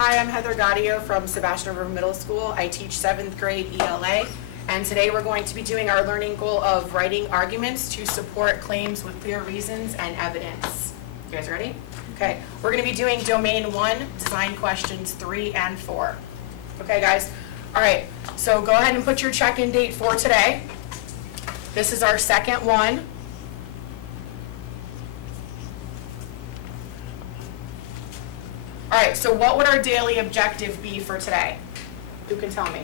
Hi, I'm Heather Gaudio from Sebastian River Middle School. I teach 7th grade ELA, and today we're going to be doing our learning goal of writing arguments to support claims with clear reasons and evidence. You guys ready? Okay, we're going to be doing domain 1, design questions 3 and 4. Okay, guys? All right, so go ahead and put your check-in date for today. This is our second one. All right, so what would our daily objective be for today? Who can tell me?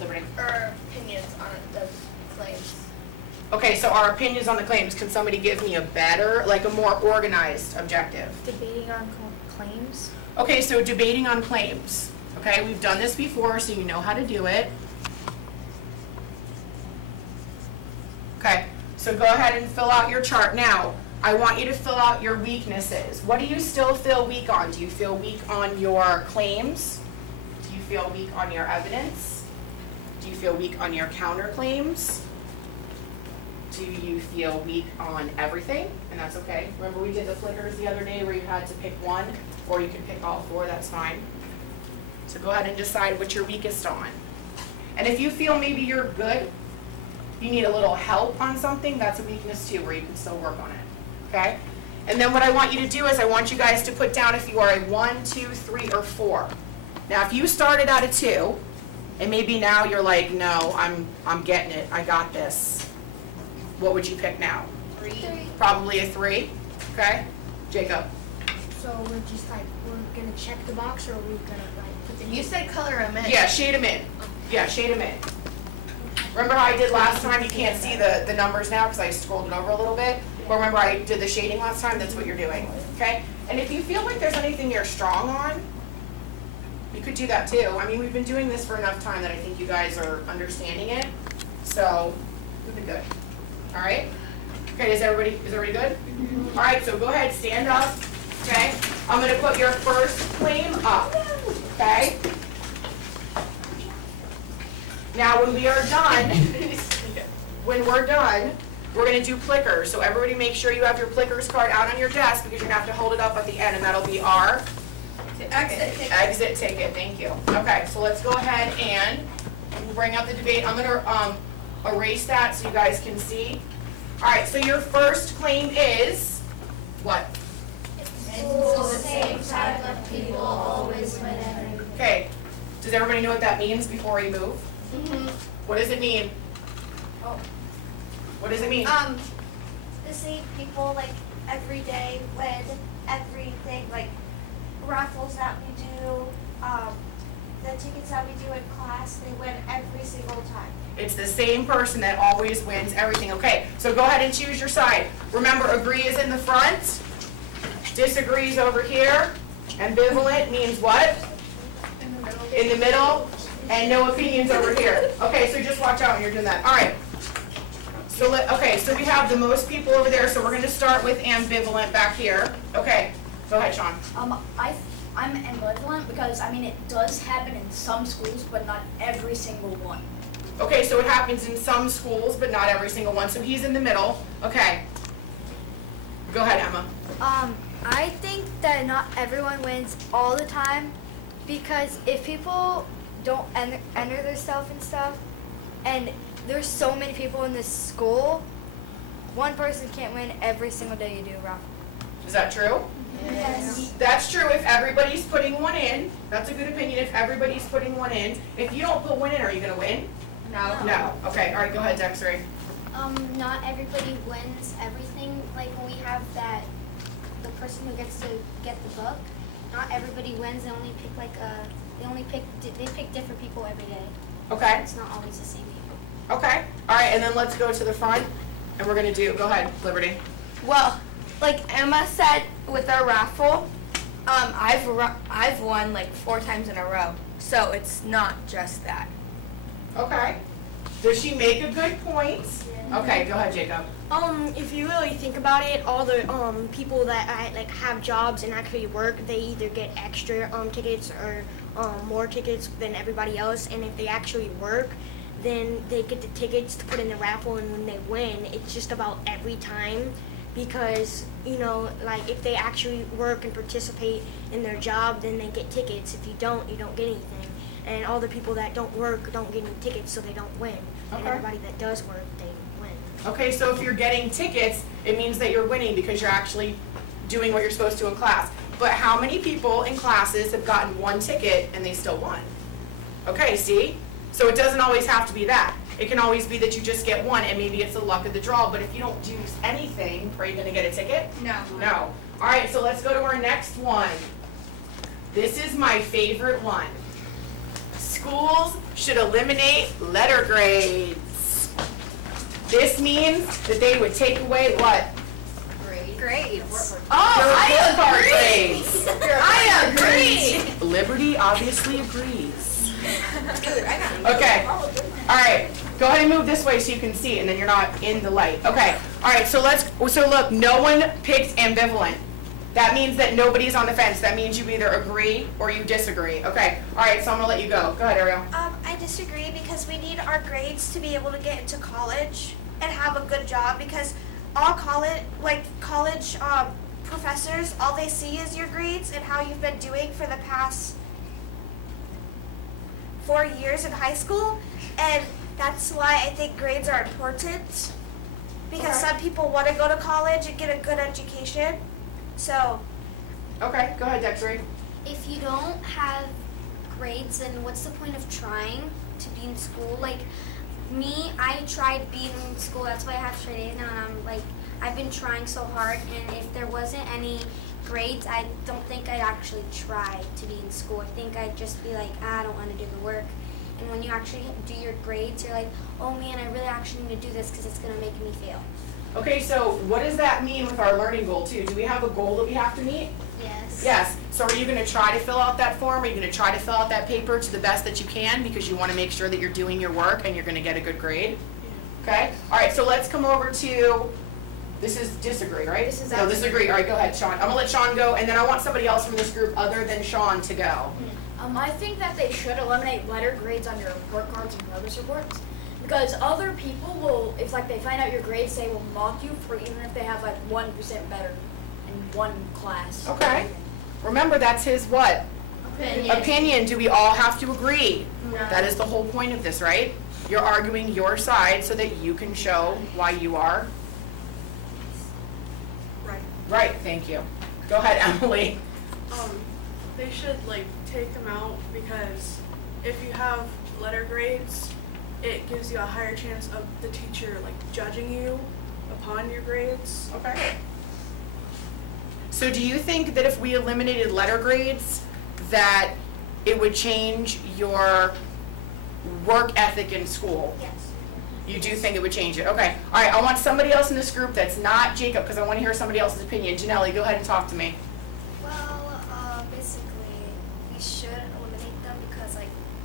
Liberty. Or opinions on the claims. Okay, so our opinions on the claims. Can somebody give me a better, like a more organized objective? Debating on claims. Okay, so debating on claims. Okay, we've done this before, so you know how to do it. Okay, so go ahead and fill out your chart. Now, I want you to fill out your weaknesses. What do you still feel weak on? Do you feel weak on your claims? Do you feel weak on your evidence? Do you feel weak on your counterclaims? Do you feel weak on everything? And that's okay. Remember we did the flickers the other day where you had to pick one, or you can pick all four, that's fine. So go ahead and decide what you're weakest on. And if you feel maybe you're good, you need a little help on something, that's a weakness too, where you can still work on it. Okay? And then what I want you to do is I want you guys to put down if you are a 1, 2, 3, or 4. Now if you started at a 2, and maybe now you're like, no, I'm getting it, I got this. What would you pick now? 3. Probably a 3. Okay? Jacob. So we're just like, we're gonna check the box, or we're gonna like put the. You said color them in. Yeah, shade them in. Yeah, shade them in. Remember how I did last time? You can't see the numbers now because I scrolled it over a little bit. But remember I did the shading last time? That's what you're doing. Okay? And if you feel like there's anything you're strong on, you could do that too. I mean, we've been doing this for enough time that I think you guys are understanding it. So, we've been good. All right? Okay, is everybody good? All right, so go ahead, stand up. Okay? I'm going to put your first claim up. Okay? Now, when we are done, we're going to do plickers. So everybody make sure you have your plickers card out on your desk because you're going to have to hold it up at the end, and that'll be our exit ticket. Thank you. Okay, so let's go ahead and we'll bring up the debate. I'm going to erase that so you guys can see. All right, so your first claim is what? It's the same type of people always win everything. Okay, does everybody know what that means before we move? Mm-hmm. What does it mean? Oh. What does it mean? The same people like every day win everything, like raffles that we do, the tickets that we do in class, they win every single time. It's the same person that always wins everything. Okay, so go ahead and choose your side. Remember, agree is in the front, disagree is over here, ambivalent means what? In the middle. In the middle, and no opinions over here. Okay, so just watch out when you're doing that. All right. So so we have the most people over there, so we're going to start with ambivalent back here. Okay, go ahead, Sean. I'm ambivalent because I mean it does happen in some schools, but not every single one. Okay, so it happens in some schools, but not every single one. So he's in the middle. Okay. Go ahead, Emma. I think that not everyone wins all the time because if people don't enter their stuff and stuff, and there's so many people in this school, one person can't win every single day you do a raffle. Is that true? Yes. That's true if everybody's putting one in. That's a good opinion if everybody's putting one in. If you don't put one in, are you going to win? No. No. Okay, all right, go ahead, Dexter. Not everybody wins everything. Like when we have the person who gets to get the book, not everybody wins. They pick different people every day. Okay. It's not always the same people. Okay. All right, and then let's go to the front, and we're going to do, go ahead, Liberty. Well, like Emma said with our raffle, I've won like 4 times in a row. So it's not just that. Okay. Does she make a good point? Okay, go ahead, Jacob. If you really think about it, all the people that have jobs and actually work, they either get extra tickets or more tickets than everybody else, and if they actually work, then they get the tickets to put in the raffle, and when they win, it's just about every time because, you know, like if they actually work and participate in their job, then they get tickets. If you don't get anything. And all the people that don't work don't get any tickets, so they don't win. And Okay. everybody that does work, they win. Okay, so if you're getting tickets, it means that you're winning because you're actually doing what you're supposed to in class. But how many people in classes have gotten one ticket and they still won? Okay, see? So it doesn't always have to be that. It can always be that you just get one and maybe it's the luck of the draw, but if you don't do anything, are you gonna get a ticket? No. No. All right, so let's go to our next one. This is my favorite one. Schools should eliminate letter grades. This means that they would take away what? Grades. Your Oh, report card grades. I agree. Liberty obviously agrees. Okay, all right, go ahead and move this way so you can see it and then you're not in the light. Okay, all right, so look, no one picked ambivalent. That means that nobody's on the fence. That means you either agree or you disagree. Okay, all right, so I'm gonna let you go. Go ahead, Ariel. I disagree because we need our grades to be able to get into college and have a good job because all college professors, all they see is your grades and how you've been doing for the past 4 years in high school, and that's why I think grades are important because Okay. some people want to go to college and get a good education. So, Okay, go ahead, Dexter. If you don't have grades, then what's the point of trying to be in school? Like me, I tried being in school. That's why I have straight A's now, and I've been trying so hard. And if there wasn't any grades, I don't think I'd actually try to be in school. I think I'd just be like, I don't want to do the work. And when you actually do your grades, you're like, oh man, I really actually need to do this because it's gonna make me fail. Okay, so what does that mean with our learning goal too? Do we have a goal that we have to meet? Yes. Yes, so are you gonna try to fill out that form? Are you gonna try to fill out that paper to the best that you can because you wanna make sure that you're doing your work and you're gonna get a good grade? Okay, all right, so let's come over to, this is disagree, right? This is No, disagree, all right, go ahead, Sean. I'm gonna let Sean go, and then I want somebody else from this group other than Sean to go. I think that they should eliminate letter grades on your report cards and progress reports. Because other people will, if like they find out your grades, they will mock you for even if they have like 1% better in one class. Okay, remember, that's his what? Opinion, do we all have to agree? No. That is the whole point of this, right? You're arguing your side so that you can show why you are. Right, thank you. Go ahead, Emily. They should take them out because if you have letter grades, it gives you a higher chance of the teacher judging you upon your grades. Okay. So do you think that if we eliminated letter grades, that it would change your work ethic in school? yes. You do think it would change it? Okay. All right, I want somebody else in this group that's not Jacob, because I want to hear somebody else's opinion. Janelle, go ahead and talk to me. Well, basically, we should eliminate them because,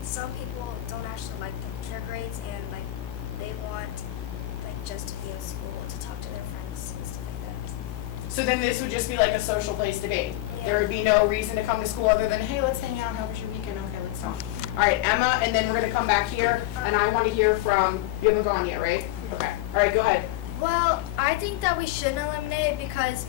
some people don't actually like their grades and, they want, just to be in school, to talk to their friends and stuff like that. So then this would just be like a social place to be. Yeah. There would be no reason to come to school other than, hey, let's hang out. How was your weekend? Okay, let's talk. All right, Emma, and then we're going to come back here, and I want to hear from, you haven't gone yet, right? Okay. All right, go ahead. Well, I think that we shouldn't eliminate it because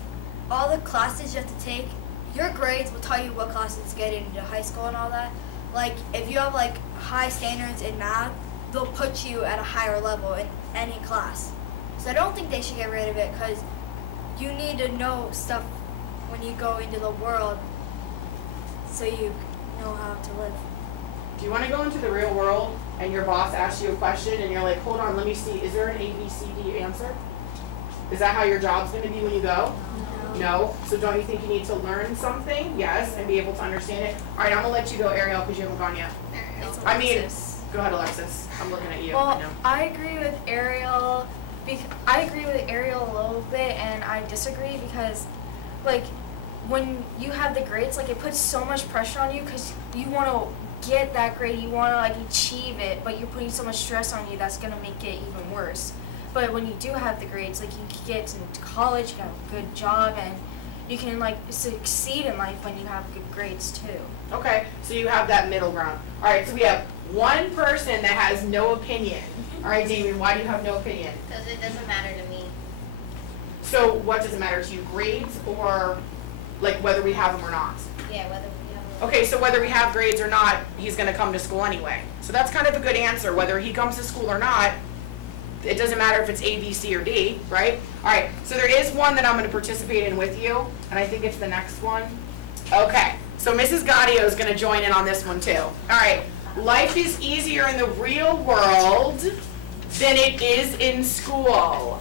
all the classes you have to take, your grades will tell you what classes get into high school and all that. Like, if you have, high standards in math, they'll put you at a higher level in any class. So I don't think they should get rid of it because you need to know stuff when you go into the world so you know how to live. Do you want to go into the real world and your boss asks you a question and you're like, hold on, let me see, is there an A, B, C, D answer? Is that how your job's going to be when you go? No. So don't you think you need to learn something? Yes, and be able to understand it. All right, I'm going to let you go, Ariel, because you haven't gone yet. I mean, go ahead, Alexis. I'm looking at you. I Well, know. I agree with Ariel. I agree with Ariel a little bit, and I disagree because, when you have the grades, it puts so much pressure on you because you want to get that grade, you want to achieve it, but you're putting so much stress on you that's gonna make it even worse. But when you do have the grades, you can get into college, you can have a good job, and you can succeed in life when you have good grades too. Okay, so you have that middle ground. All right, so we have one person that has no opinion. All right, Damien, why do you have no opinion? Because it doesn't matter to me. So what does it matter to you, grades or like whether we have them or not? Yeah, whether we have Okay, so whether we have grades or not, he's gonna come to school anyway. So that's kind of a good answer, whether he comes to school or not, it doesn't matter if it's A, B, C, or D, right? All right, so there is one that I'm gonna participate in with you, and I think it's the next one. Okay, so Mrs. Gaudio is gonna join in on this one too. All right, life is easier in the real world than it is in school.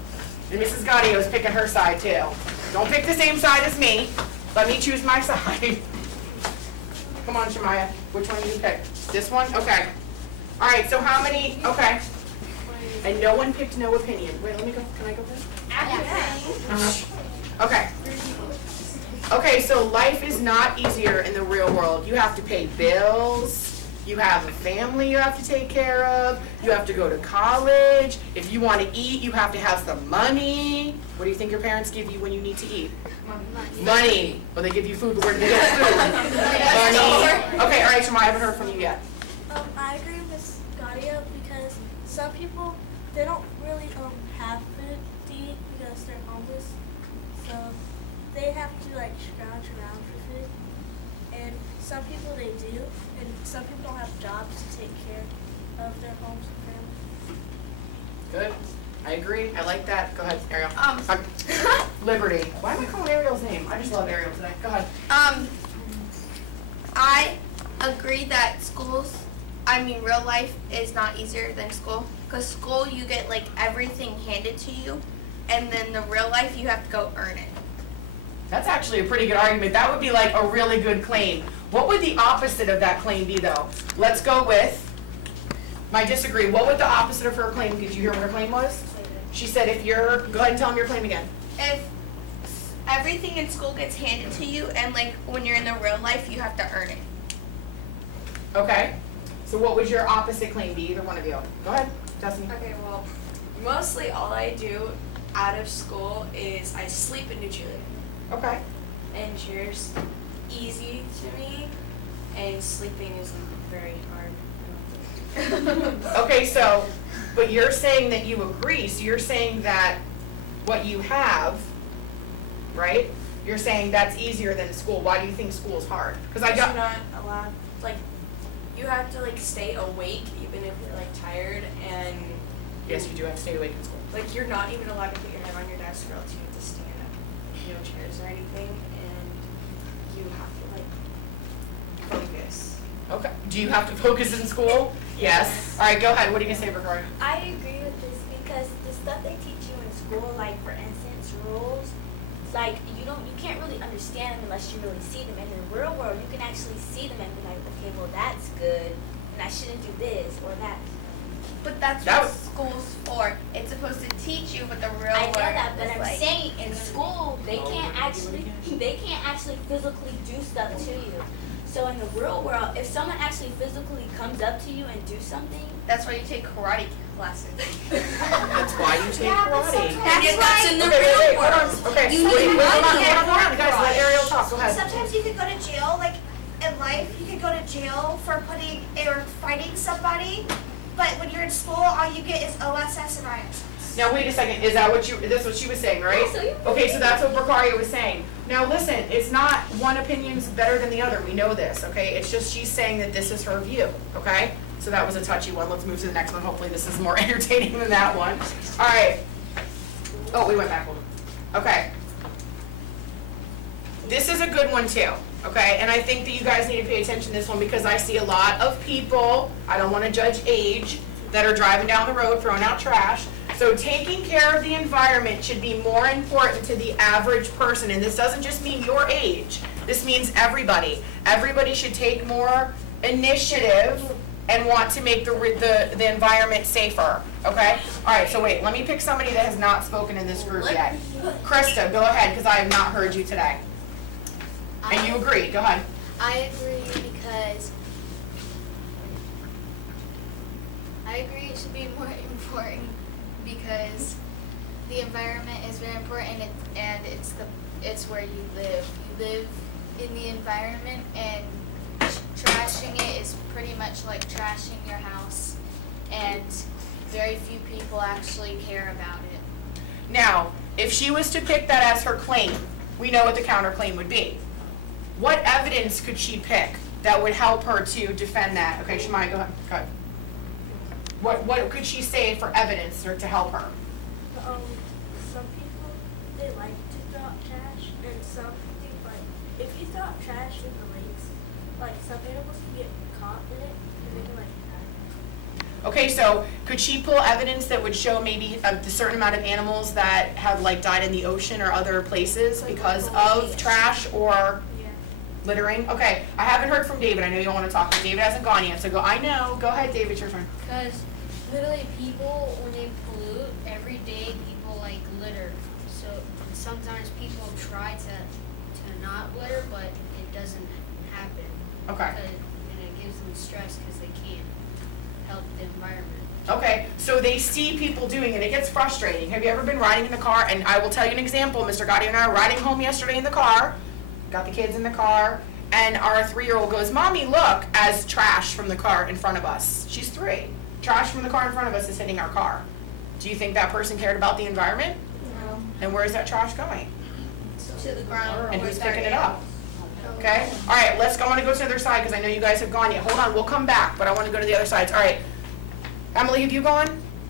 And Mrs. Gaudio is picking her side too. Don't pick the same side as me. Let me choose my side. Come on, Shemaya. Which one do you pick? This one? Okay. All right, so how many? Okay. And no one picked no opinion. Wait, let me go. Can I go first? Okay. Okay, so life is not easier in the real world. You have to pay bills. You have a family you have to take care of. You have to go to college. If you want to eat, you have to have some money. What do you think your parents give you when you need to eat? Money. Well, they give you food, but where do they get food? Money. Okay, all right, Shema, I haven't heard from you yet. I agree with Gaudio because some people, they don't really have food to eat because they're homeless. So they have to like scrounge around for food. And some people they do, and some people don't have jobs to take care of their homes and families. Good. I agree. I like that. Go ahead, Ariel. Liberty. Why am I calling Ariel's name? I just love Ariel today. Go ahead. I agree that real life is not easier than school. Because school, you get like everything handed to you, and then the real life, you have to go earn it. That's actually a pretty good argument. That would be like a really good claim. What would the opposite of that claim be, though? Let's go with my disagree. What would the opposite of her claim? Did you hear what her claim was? She said if you're, go ahead and tell them your claim again. If everything in school gets handed to you, and like when you're in the real life, you have to earn it. Okay. So what would your opposite claim be, either one of you? Go ahead, Destiny. Okay, well, mostly all I do out of school is I sleep and do cheerleading. Okay. And cheer's easy to me, and sleeping is very hard. Okay, so, but you're saying that you agree, so you're saying that what you have, right? You're saying that's easier than school. Why do you think school is hard? Because You're not allowed, like, you have to like stay awake even if you're like tired, and yes, you do have to stay awake in school. like you're not even allowed to put your head on your desk or else you have to stand up. No chairs or anything, and you have to like focus. Okay. Do you have to focus in school? Yes. All right, go ahead. What are you gonna say, Victoria? I agree with this because the stuff they teach you in school, like for instance rules, like you can't really understand them unless you really see them. In the real world, you can actually see them and be like, okay, well that's good, and I shouldn't do this or that. But that's That what was- school's for. It's supposed to teach you, but the real I world know that, but is I'm like, saying in school they can't actually physically do stuff to you. So in the real world, if someone actually physically comes up to you and do something, that's why you take karate classes. That's why you take karate. That's in the Okay, real wait, hold world. on. Okay, You wait, need hold on, money hold on, guys, let Ariel talk. Go ahead. sometimes you could go to jail. Like in life, you could go to jail for putting or fighting somebody. But when you're in school, all you get is OSS and ISS. Now wait a second. Is that what that's what she was saying, right? Yeah, so you- Okay, so that's what Bracaria was saying. Now listen, it's not one opinion's better than the other. We know this, okay? It's just she's saying that this is her view, okay? So that was a touchy one. Let's move to the next one. Hopefully this is more entertaining than that one. All right. Oh, we went back one. Okay. This is a good one too, okay? And I think that you guys need to pay attention to this one because I see a lot of people, I don't want to judge age, that are driving down the road throwing out trash. So taking care of the environment should be more important to the average person. And this doesn't just mean your age. This means everybody. Everybody should take more initiative and want to make the environment safer, okay? All right, so wait, let me pick somebody that has not spoken in this group yet. Krista, go ahead, because I have not heard you today. And you agree, go ahead. I agree because it should be more important because the environment is very important and it's where you live. You live in the environment and trashing it is pretty much like trashing your house and very few people actually care about it. Now, if she was to pick that as her claim, we know what the counterclaim would be. What evidence could she pick that would help her to defend that? Okay, Shemai, go ahead. What could she say for evidence or to help her? Some people, they like to drop trash, and some think like, if you drop trash in the lakes, like some animals can get caught in it, and they can like die. Okay, so could she pull evidence that would show maybe a certain amount of animals that have like died in the ocean or other places because of trash or littering? Okay, I haven't heard from David. I know you don't want to talk, but David hasn't gone yet. So go ahead, David, it's your turn. Because literally people, when they pollute, every day people like litter. So sometimes people try to not litter, but it doesn't happen. Okay. And it gives them stress because they can't help the environment. Okay, so they see people doing it. It gets frustrating. Have you ever been riding in the car? And I will tell you an example. Mr. Gotti and I were riding home yesterday in the car. Got the kids in the car. And our 3-year-old goes, Mommy, look, as trash from the car in front of us. She's 3. Trash from the car in front of us is hitting our car. Do you think that person cared about the environment? No. And where is that trash going? To the ground. And who's picking it up? Okay, all right, I want to go to the other side because I know you guys have gone yet. Hold on, we'll come back, but I want to go to the other sides. All right, Emily, have you gone?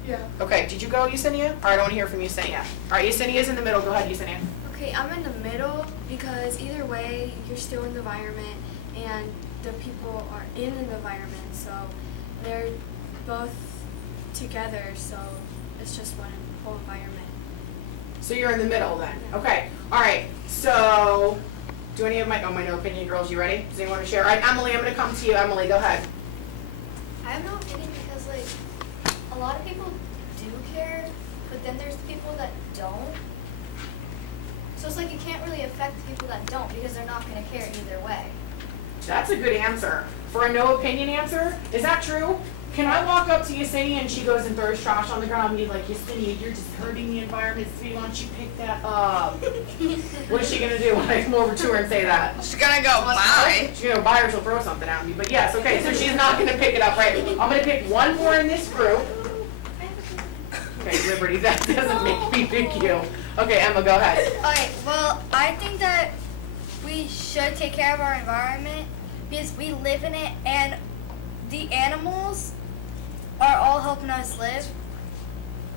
Yeah. Okay, did you go, Yesenia? All right, I want to hear from Yesenia. All right, Yesenia's in the middle. Go ahead, Yesenia. Okay, I'm in the middle because either way, you're still in the environment, and the people are in the environment, so they're both together, so it's just one whole environment. So you're in the middle then. Okay, all right, so do any of my no opinion girls, you ready? Does anyone want to share? All right, Emily, I'm going to come to you. Emily, go ahead. I have no opinion because, like, a lot of people do care, but then there's people that don't. So it's like you can't really affect the people that don't because they're not going to care either way. That's a good answer. For a no opinion answer, is that true? Can I walk up to Yesenia and she goes and throws trash on the ground and be like, Yesenia, you're just hurting the environment, so why don't you pick that up? What is she gonna do when I come over to her and say that? She's gonna go bye. She's gonna go by or she'll throw something at me. But yes, okay, so she's not gonna pick it up, right? I'm gonna pick one more in this group. Okay, Liberty, that doesn't make me pick you. Okay, Emma, go ahead. Okay, well, I think that we should take care of our environment because we live in it, and the animals are all helping us live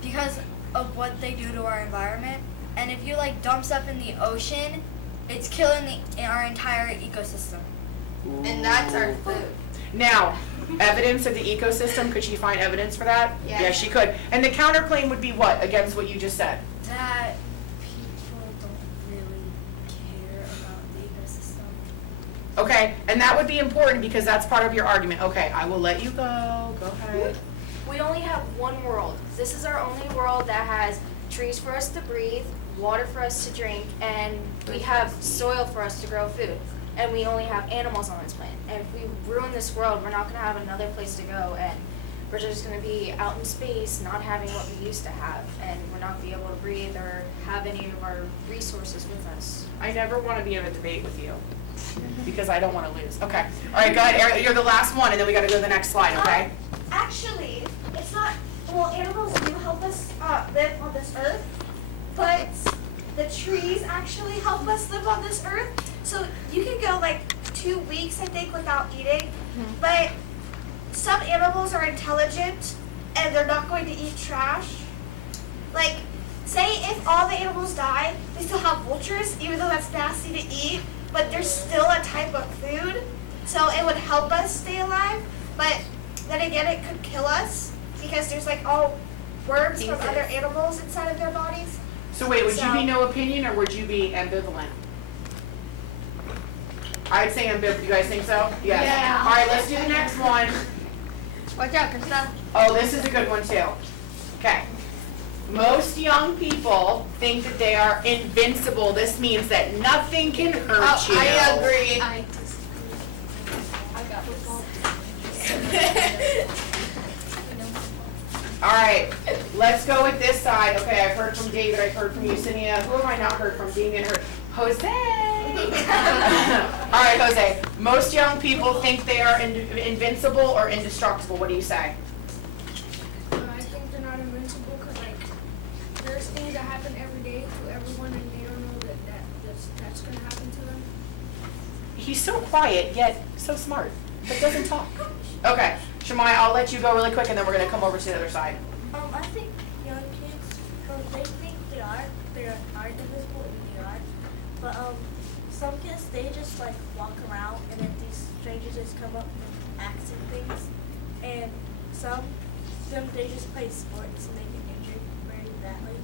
because of what they do to our environment. And if you like dump stuff in the ocean, it's killing our entire ecosystem. And that's our food. Now, evidence of the ecosystem, could she find evidence for that? Yeah. Yes, she could. And the counterclaim would be what against what you just said? That people don't really care about the ecosystem. Okay, and that would be important because that's part of your argument. Okay, I will let you go. Go ahead. We only have one world. This is our only world that has trees for us to breathe, water for us to drink, and we have soil for us to grow food. And we only have animals on this planet. And if we ruin this world, we're not going to have another place to go, and we're just going to be out in space, not having what we used to have, and we're not going to be able to breathe or have any of our resources with us. I never want to be in a debate with you because I don't want to lose. Okay. All right, go ahead. Ariel, you're the last one, and then we got to go to the next slide, okay? Actually, it's not, well, animals do help us live on this earth, but the trees actually help us live on this earth. So you can go like 2 weeks, I think, without eating, but some animals are intelligent and they're not going to eat trash. Like, say if all the animals die, they still have vultures, even though that's nasty to eat, but there's still a type of food, so it would help us stay alive, but then again, it could kill us because there's like all worms from other animals inside of their bodies. So wait, would you be no opinion or would you be ambivalent? I'd say ambivalent. You guys think so? Yes. Yeah. All right, let's do the next one. Watch out, Krista. Oh, this is a good one too. Okay. Most young people think that they are invincible. This means that nothing can hurt you. I agree. All right, let's go with this side. Okay, I've heard from David, I've heard from Yesenia. Who have I not heard from? Damien heard. Jose. All right, Jose. Most young people think they are invincible or indestructible. What do you say? I think they're not invincible because, like, there's things that happen wondering, they don't know that's gonna happen to them? He's so quiet, yet so smart, but doesn't talk. Okay, Shamaya, I'll let you go really quick, and then we're gonna come over to the other side. I think young kids, they think they are invisible and they are. But some kids, they just like walk around and then these strangers just come up and ask and things. And some they just play sports and they get injured very badly.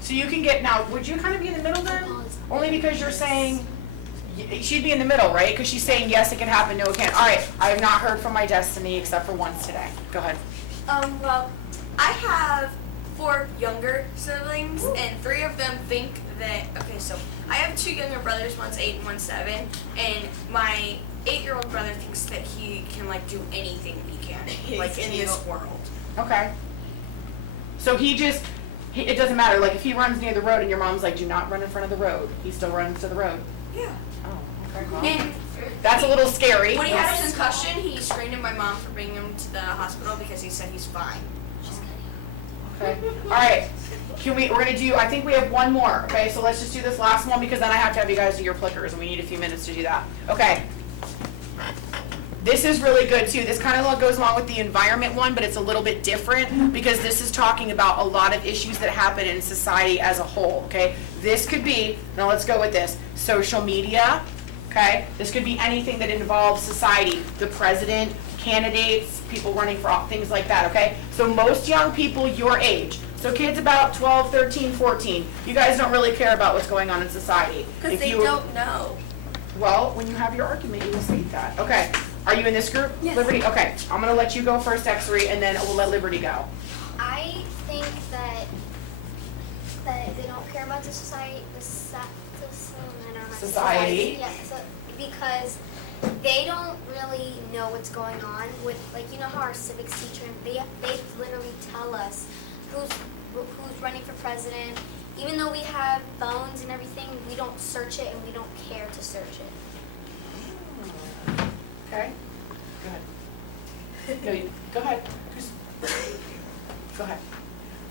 So you can get, now, would you kind of be in the middle then? Only because you're saying, she'd be in the middle, right? Because she's saying, yes, it can happen, no, it can't. All right, I have not heard from my Destiny except for once today. Go ahead. Well, I have 4 younger siblings, and 3 of them think that, okay, so I have 2 younger brothers, one's 8 and one's 7, and my 8-year-old brother thinks that he can, like, do anything he can, like, in this world. Okay. So it doesn't matter, like if he runs near the road and your mom's like, do not run in front of the road, he still runs to the road? Yeah. Oh, okay, well, And that's a little scary. when he had a concussion, he screamed at my mom for bringing him to the hospital because he said he's fine. Okay, all right, we're gonna do, I think we have one more, okay, so let's just do this last one because then I have to have you guys do your plickers and we need a few minutes to do that. Okay. This is really good too. This kind of goes along with the environment one, but it's a little bit different because this is talking about a lot of issues that happen in society as a whole, okay? This could be, now let's go with this, social media, okay? This could be anything that involves society, the president, candidates, people running for things like that, okay? So most young people your age, so kids about 12, 13, 14, you guys don't really care about what's going on in society. Because they don't know. Well, when you have your argument, you will state that. Okay. Are you in this group? Yes. Liberty? Okay. I'm going to let you go first, X3, and then we'll let Liberty go. I think that they don't care about the society, I don't know how to say Society. Yeah, so, because they don't really know what's going on with, like, you know how our civics teacher, they literally tell us who's running for president. Even though we have phones and everything, we don't search it and we don't care to search it. Okay. Go ahead. No, go ahead. Go ahead.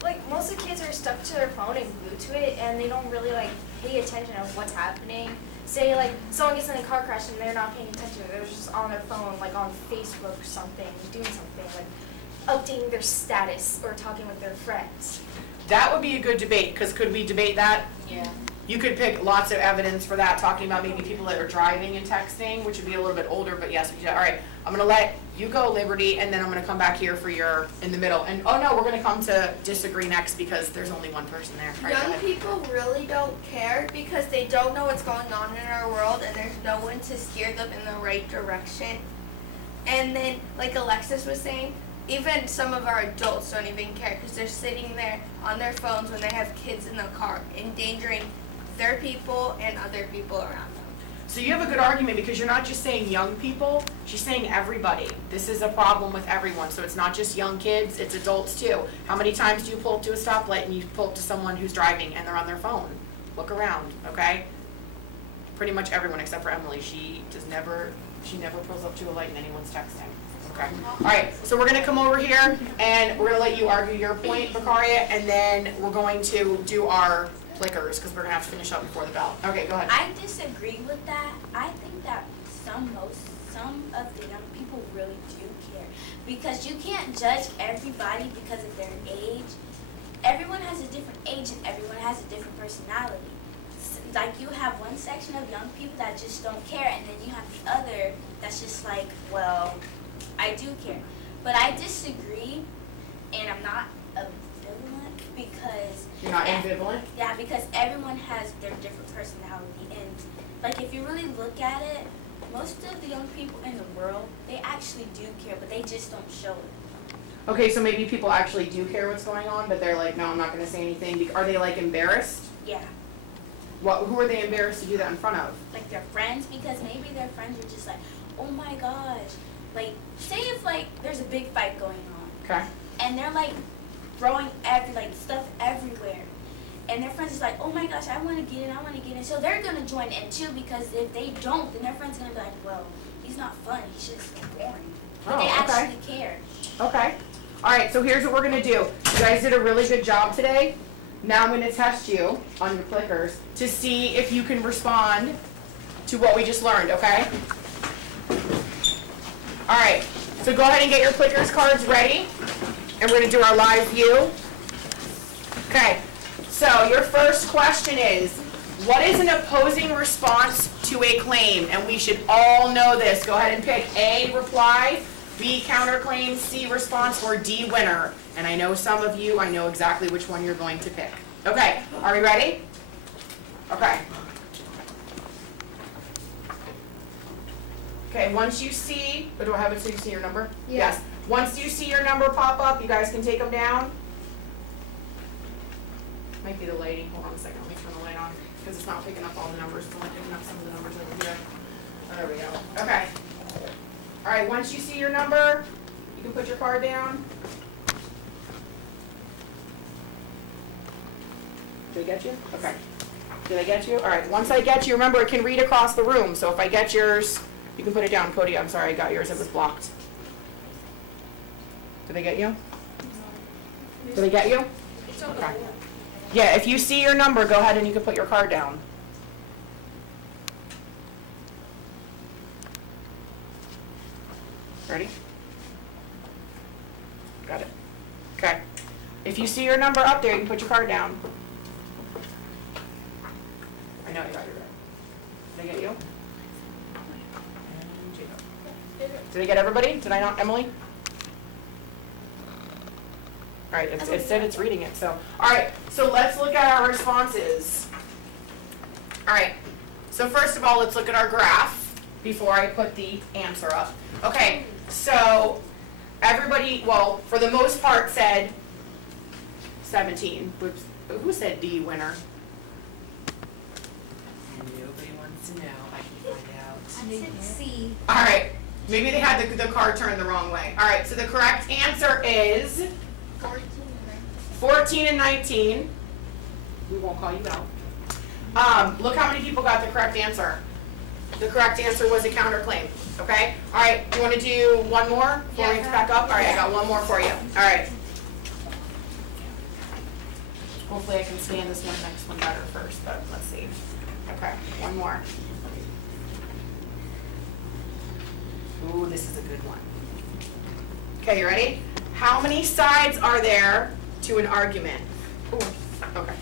Like, most of the kids are stuck to their phone and glued to it, and they don't really, like, pay attention of what's happening. Say, like, someone gets in a car crash and they're not paying attention. They're just on their phone, like, on Facebook or something, doing something, like, updating their status or talking with their friends. That would be a good debate, because could we debate that? Yeah. You could pick lots of evidence for that, talking about maybe people that are driving and texting, which would be a little bit older, but yes, we could. All right, I'm going to let you go, Liberty, and then I'm going to come back here for your, in the middle. And, oh no, we're going to come to disagree next because there's only one person there. All right, go Young ahead. people really don't care because they don't know what's going on in our world and there's no one to steer them in the right direction. And then, like Alexis was saying, even some of our adults don't even care because they're sitting there on their phones when they have kids in the car, endangering their people and other people around them. So you have a good argument because you're not just saying young people, she's saying everybody. This is a problem with everyone. So it's not just young kids, it's adults too. How many times do you pull up to a stoplight and you pull up to someone who's driving and they're on their phone? Look around, okay? Pretty much everyone except for Emily. She never pulls up to a light and anyone's texting. Okay. All right, so we're gonna come over here and we're gonna let you argue your point, Bakaria, and then we're going to do our clickers because we're gonna have to finish up before the bell. Okay, go ahead. I disagree with that. I think that some of the young people really do care because you can't judge everybody because of their age. Everyone has a different age and everyone has a different personality. Like you have one section of young people that just don't care, and then you have the other that's just like, well, I do care. But I disagree, and I'm not ambivalent because... You're not ambivalent? Yeah, because everyone has their different personality. And, like, if you really look at it, most of the young people in the world, they actually do care, but they just don't show it. Okay, so maybe people actually do care what's going on, but they're like, no, I'm not going to say anything. Are they, like, embarrassed? Yeah. Who are they embarrassed to do that in front of? Like, their friends, because maybe their friends are just like, oh my gosh. Like, say if, like, there's a big fight going on. Okay. And they're, like, throwing stuff everywhere. And their friends is like, oh my gosh, I want to get in. So they're going to join in too, because if they don't, then their friend's going to be like, well, he's not fun. He's just boring. But they actually care. Okay. All right, so here's what we're going to do. You guys did a really good job today. Now I'm going to test you on your clickers to see if you can respond to what we just learned, okay? All right, so go ahead and get your clickers cards ready, and we're going to do our live view. Okay, so your first question is, what is an opposing response to a claim? And we should all know this. Go ahead and pick A, reply, B, counterclaim, C, response, or D, winner. And I know some of you, I know exactly which one you're going to pick. Okay, are we ready? Okay. Okay, once you see, do I have it so you see your number? Yeah. Yes. Once you see your number pop up, you guys can take them down. Might be the lighting. Hold on a second. Let me turn the light on because it's not picking up all the numbers. It's only picking up some of the numbers over here. Oh, there we go. Okay. All right. Once you see your number, you can put your card down. Did I get you? Okay. Did I get you? All right. Once I get you, remember it can read across the room. So if I get yours, you can put it down. Cody, I'm sorry I got yours. It was blocked. Did I get you? Did I get you? Okay. Yeah, if you see your number, go ahead and you can put your card down. Ready? Got it. Okay. If you see your number up there, you can put your card down. I know you got it right. Did I get you? And Jacob. Did I get everybody? Did I not, Emily? All right, it said it's reading it, so. All right, so let's look at our responses. All right, so first of all, let's look at our graph before I put the answer up. Okay, so everybody, well, for the most part said 17. Whoops. Who said D, winner? Nobody wants to know. I can find out. I said C. All right, maybe they had the card turned the wrong way. All right, so the correct answer is 14 and 19. We won't call you out. Look how many people got the correct answer. The correct answer was a counterclaim. Okay? All right, you want to do one more before we back up? All right, I got one more for you. All right. Hopefully I can scan this next one better first, but let's see. Okay, one more. Ooh, this is a good one. Okay, you ready? How many sides are there to an argument? Ooh, okay.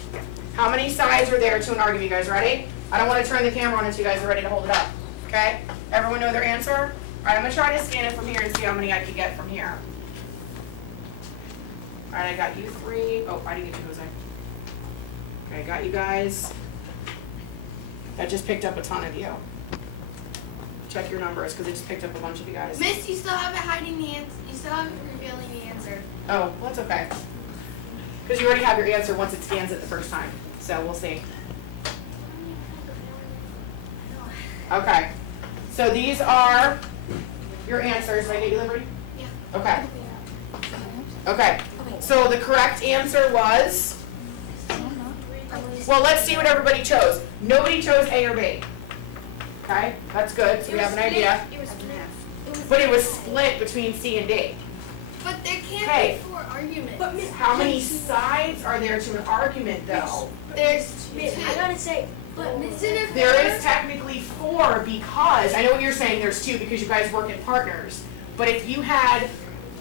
How many sides are there to an argument? You guys ready? I don't want to turn the camera on until you guys are ready to hold it up. Okay? Everyone know their answer? All right, I'm going to try to scan it from here and see how many I can get from here. All right, I got you 3. Oh, I didn't get you, Jose. Okay, I got you guys. That just picked up a ton of you. Check your numbers because it just picked up a bunch of you guys. Miss, you still haven't hiding the answer. You still haven't revealing the answer. Oh, well, that's okay. Because you already have your answer once it scans it the first time. So we'll see. Okay. So these are your answers. Did I get you, Liberty? Yeah. Okay. Okay. So the correct answer was, well, let's see what everybody chose. Nobody chose A or B. Okay, that's good. So we have an idea. But it was split between C and D. But there can't Okay. be 4 arguments. How many sides are there to an argument, though? There's I gotta say, There is technically 4 because, I know what you're saying, there's 2 because you guys work in partners. But if you had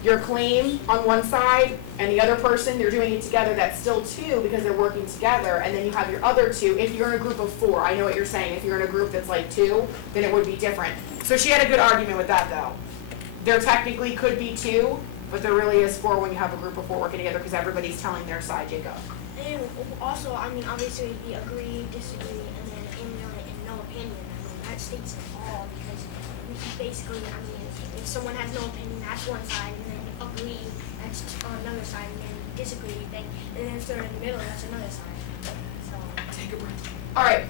your claim on one side and the other person, they're doing it together, that's still 2 because they're working together. And then you have your other 2. If you're in a group of 4, I know what you're saying. If you're in a group that's like 2, then it would be different. So she had a good argument with that, though. There technically could be 2, but there really is 4 when you have a group of 4 working together because everybody's telling their side, Jacob. And also, I mean, obviously, the agree, disagree, and then and no opinion. I mean, that states it all because basically, I mean, if someone has no opinion, that's one side, and then agree, that's on another side, and then disagree, then if they're in the middle, that's another side. So Take a breath. All right.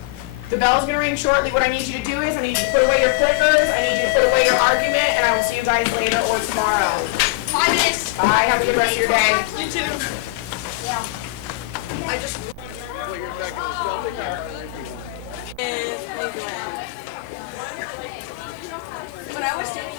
The bell's going to ring shortly. What I need you to do is I need you to put away your clickers, I need you to put away your argument, and I will see you guys later or tomorrow. 5 minutes. Bye. Have a good rest of your day. You too. Yeah. I just. When I was doing